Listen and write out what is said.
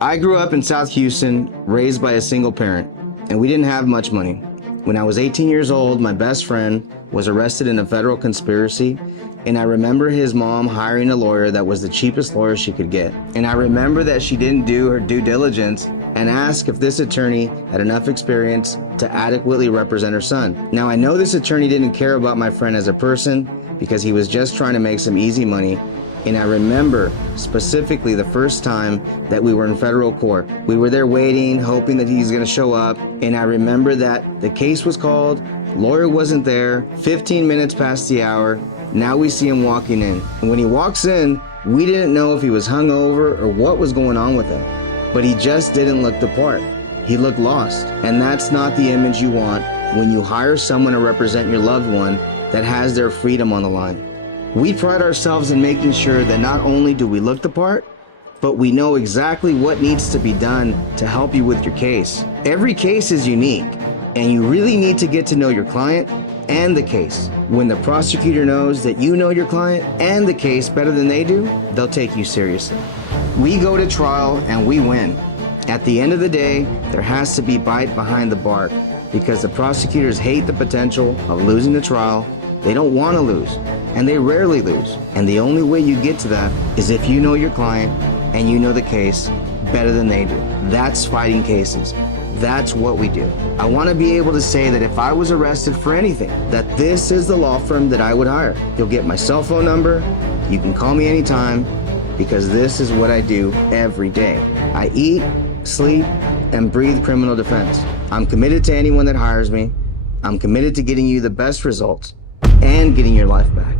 I grew up in South Houston, raised by a single parent, and we didn't have much money. When I was 18 years old, my best friend was arrested in a federal conspiracy, and I remember his mom hiring a lawyer that was the cheapest lawyer she could get. And I remember that she didn't do her due diligence and asked if this attorney had enough experience to adequately represent her son. Now, I know this attorney didn't care about my friend as a person because he was just trying to make some easy money. And I remember specifically the first time that we were in federal court. We were there waiting, hoping that he's going to show up. And I remember that the case was called, lawyer wasn't there, 15 minutes past the hour. Now we see him walking in. And when he walks in, we didn't know if he was hungover or what was going on with him. But he just didn't look the part. He looked lost. And that's not the image you want when you hire someone to represent your loved one that has their freedom on the line. We pride ourselves in making sure that not only do we look the part, but we know exactly what needs to be done to help you with your case. Every case is unique, and you really need to get to know your client and the case. When the prosecutor knows that you know your client and the case better than they do, they'll take you seriously. We go to trial and we win. At the end of the day, there has to be bite behind the bark because the prosecutors hate the potential of losing the trial. They don't want to lose, and they rarely lose. And the only way you get to that is if you know your client and you know the case better than they do. That's fighting cases. That's what we do. I want to be able to say that if I was arrested for anything, that this is the law firm that I would hire. You'll get my cell phone number. You can call me anytime because this is what I do every day. I eat, sleep, and breathe criminal defense. I'm committed to anyone that hires me. I'm committed to getting you the best results and getting your life back.